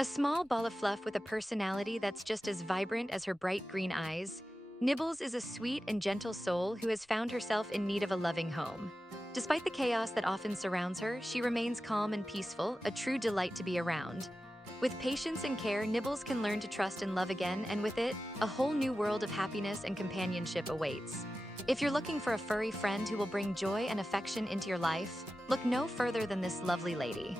A small ball of fluff with a personality that's just as vibrant as her bright green eyes, Nibbles is a sweet and gentle soul who has found herself in need of a loving home. Despite the chaos that often surrounds her, she remains calm and peaceful, a true delight to be around. With patience and care, Nibbles can learn to trust and love again, and with it, a whole new world of happiness and companionship awaits. If you're looking for a furry friend who will bring joy and affection into your life, look no further than this lovely lady.